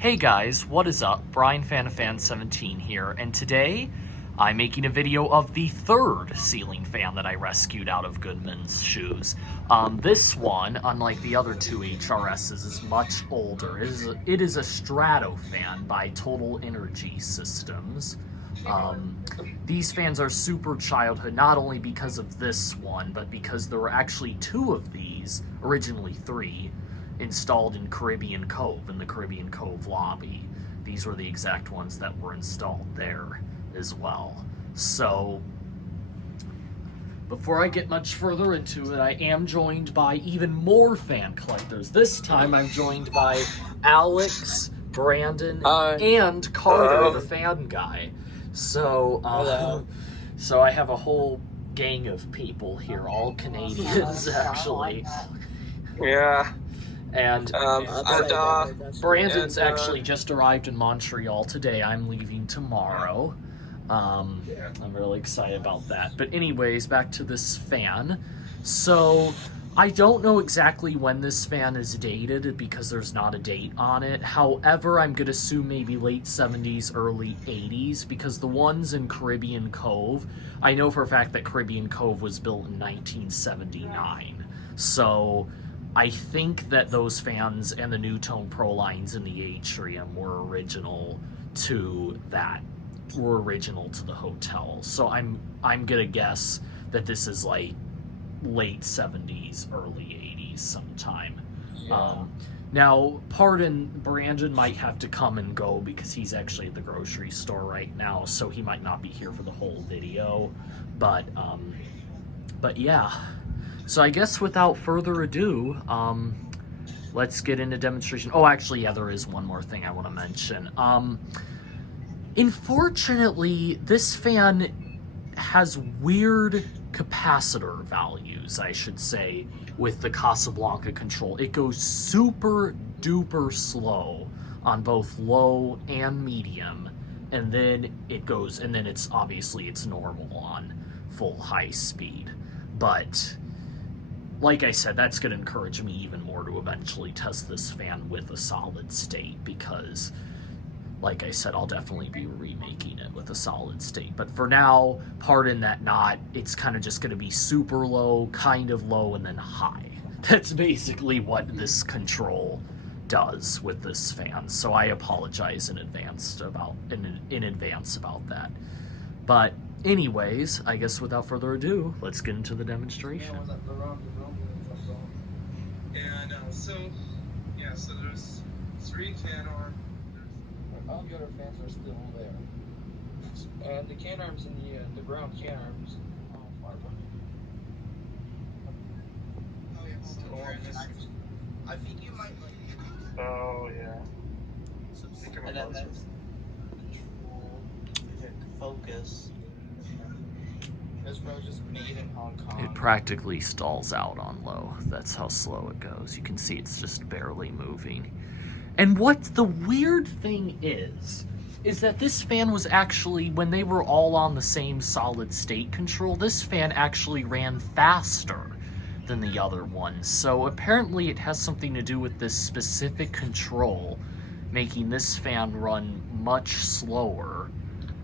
Hey guys, what is up? Brian Fan17 here, and today I'm making a video of the third ceiling fan that I rescued out of Goodman's shoes. This one, unlike the other two HRSs, is much older. It is a Strato-Fan by Total Energy Systems. These fans are super childhood, not only because of this one, but because there were actually two of these, originally three, installed in Caribbean Cove, in the Caribbean Cove lobby. These were the exact ones that were installed there as well. So, before I get much further into it, I am joined by even more fan collectors. This time I'm joined by Alex, Brandon, and Carter, the fan guy. So, so I have a whole gang of people here, all Canadians actually. Yeah. And Brandon's actually just arrived in Montreal today. I'm leaving tomorrow. I'm really excited about that. But anyways, back to this fan. So I don't know exactly when this fan is dated because there's not a date on it. However, I'm going to assume maybe late 70s, early 80s, because the ones in Caribbean Cove, I know for a fact that Caribbean Cove was built in 1979. So I think that those fans and the New Tone Pro lines in the atrium were original to the hotel. So I'm gonna guess that this is like late 70s, early 80s sometime. Yeah. Now, pardon, Brandon might have to come and go because he's actually at the grocery store right now, so he might not be here for the whole video. But yeah. So I guess without further ado, let's get into demonstration. Oh, actually, yeah, there is one more thing I want to mention. Unfortunately, this fan has weird capacitor values, I should say, with the Casablanca Control. It goes super duper slow on both low and medium, and then it's obviously it's normal on full high speed. But like I said, that's going to encourage me even more to eventually test this fan with a solid state because, like I said, I'll definitely be remaking it with a solid state. But for now, pardon that not, it's kind of just going to be super low, kind of low, and then high. That's basically what this control does with this fan. So I apologize in advance about that. But anyways, I guess without further ado, let's get into the demonstration. And so there's three can arms. All the other fans are still there. And the can arms in the ground can arms are Oh yeah, still there. I think you might like. Oh yeah. And then there's control, focus. It's probably just made in Hong Kong. It practically stalls out on low. That's how slow it goes. You can see it's just barely moving. And what the weird thing is that this fan was actually, when they were all on the same solid state control, this fan actually ran faster than the other ones. So apparently it has something to do with this specific control, making this fan run much slower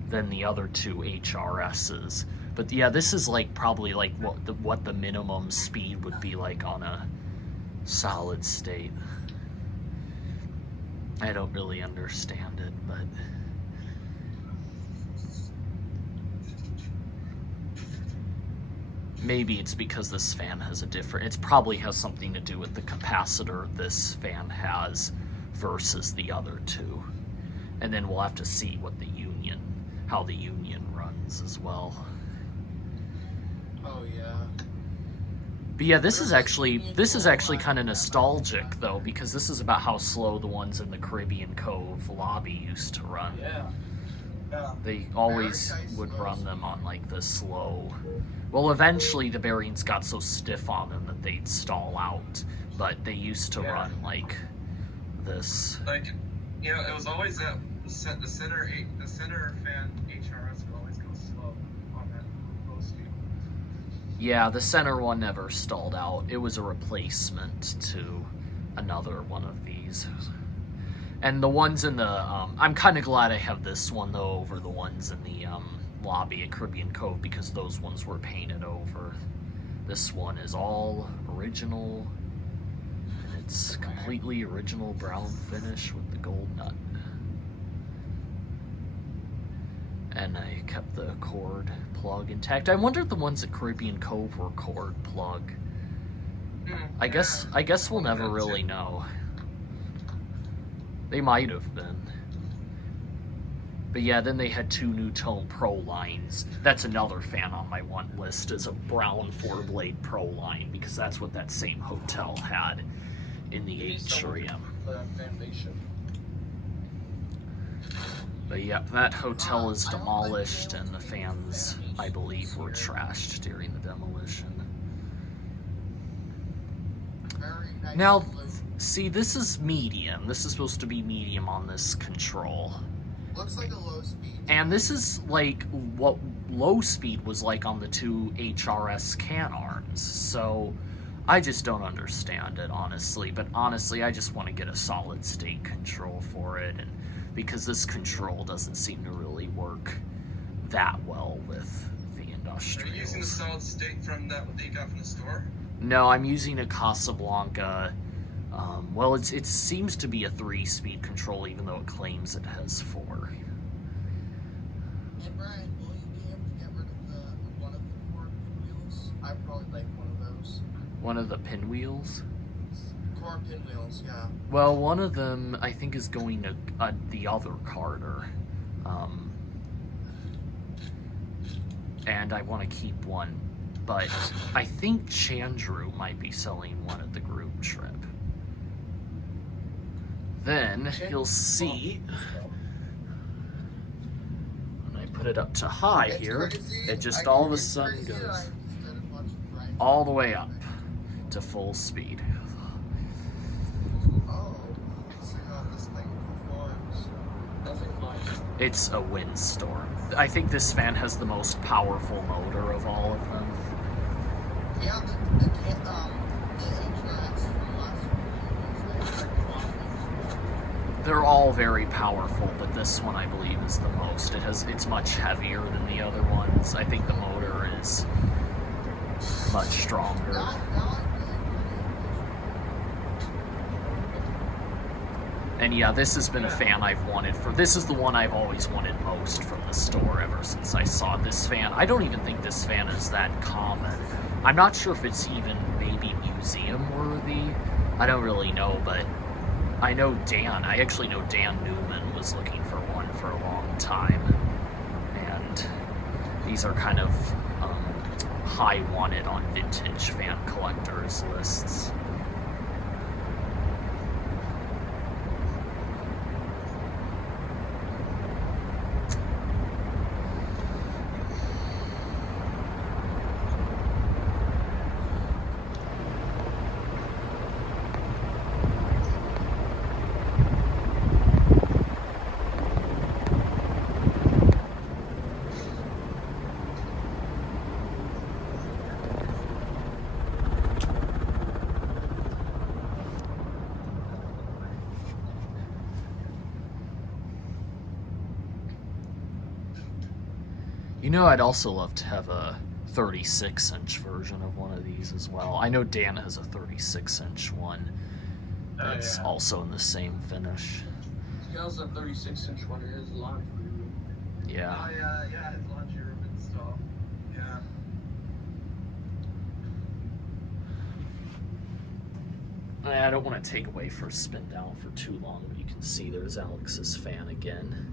than the other two HRSs. But yeah, this is like probably like what the minimum speed would be like on a solid state. I don't really understand it, but maybe it's because this fan has a different, it probably has something to do with the capacitor this fan has versus the other two. And then we'll have to see what how the union runs as well. Oh yeah. But yeah, this is actually kind of nostalgic though, because this is about how slow the ones in the Caribbean Cove lobby used to run. Yeah. They always would run them on like this slow. Well, eventually the bearings got so stiff on them that they'd stall out, but they used to run like this. Like, you know, it was always that the center fan HRS would always go slow on that low speed. Yeah, the center one never stalled out. It was a replacement to another one of these. And the ones in the, I'm kind of glad I have this one though over the ones in the lobby at Caribbean Cove, because those ones were painted over. This one is all original. It's completely original brown finish with the gold nut. And I kept the cord plug intact. I wonder if the ones at Caribbean Cove were cord plug. I guess we'll never really know. They might have been. But yeah, then they had 2 Newtone Pro lines. That's another fan on my want list, is a brown 4-blade Pro line, because that's what that same hotel had in the atrium. But yeah, that hotel is demolished, and the fans, I believe, were trashed during the demolition. Now, see, this is medium. This is supposed to be medium on this control. Looks like a low speed. And this is like what low speed was like on the 2 HRS can arms. So I just don't understand it, honestly. But honestly, I just want to get a solid state control for it, and because this control doesn't seem to really work that well with the industrials. Are you using the solid state from that what you got from the store? No, I'm using a Casablanca. Well, it seems to be a 3-speed control, even though it claims it has 4. And Brian, will you be able to get rid of one of the 4 pinwheels? I'd probably like one of those. One of the pinwheels? Core pinwheels, yeah. Well, one of them I think is going to the other Carter. And I want to keep one, but I think Chandru might be selling one at the group trip. Then you'll see, when I put it up to high here, it just all of a sudden goes all the way up to full speed. Oh, see how this thing performs. Nothing much. It's a Windstorm. I think this fan has the most powerful motor of all of them. Yeah, the HRX from last week. They're all very powerful, but this one I believe is the most. It's much heavier than the other ones. I think the motor is much stronger. And yeah, this has been a fan I've wanted for. This is the one I've always wanted most from the store ever since I saw this fan. I don't even think this fan is that common. I'm not sure if it's even maybe museum worthy. I don't really know, but I know I actually know Dan Newman was looking for one for a long time. And these are kind of high wanted on vintage fan collectors lists. You know, I'd also love to have a 36-inch version of one of these as well. I know Dan has a 36-inch one that's also in the same finish. He also a 36-inch one in his laundry room. Yeah. Oh yeah, his laundry room and stuff. Yeah. I don't want to take away for spin down for too long, but you can see there's Alex's fan again.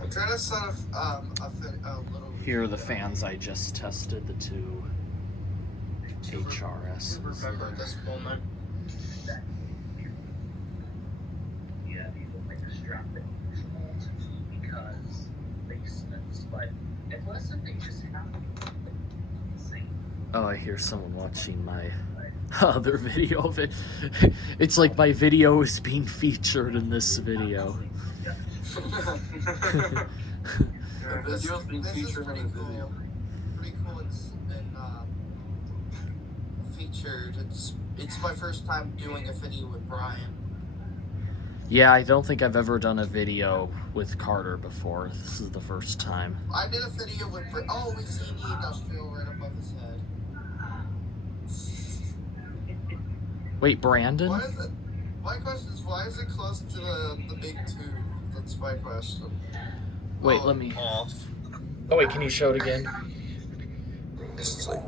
I'm trying to set a little. Here are the fans I just tested, the 2 HRS. Remember this moment. Yeah, people make a strap that because they sense, but unless if they just have insane. Oh, I hear someone watching my other video of it. It's like my video is being featured in this video. This is pretty cool. Pretty cool in featured. It's my first time doing a video with Brian. Yeah, I don't think I've ever done a video with Carter before. This is the first time. I did a video with oh, we see the industrial right above his head. Wait, Brandon? What is it? My question is, why is it close to the big tube? That's my question. Wait, let me... Oh, wait, can you show it again? It's like...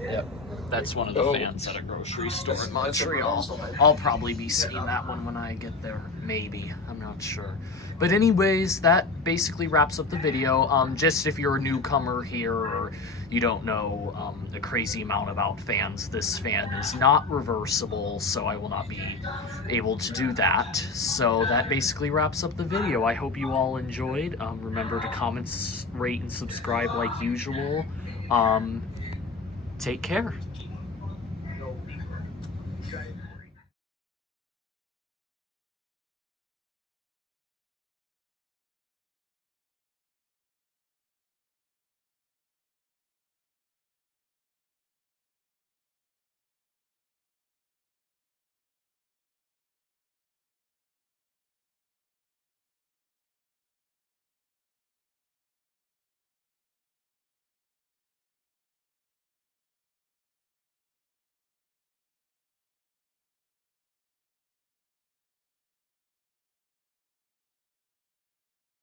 Yep. That's one of the fans at a grocery store in Montreal. I'll probably be seeing that one when I get there. Maybe. I'm not sure. But anyways, that basically wraps up the video. Just if you're a newcomer here or you don't know a crazy amount about fans, this fan is not reversible, so I will not be able to do that. So that basically wraps up the video. I hope you all enjoyed. Remember to comment, rate, and subscribe like usual. Take care.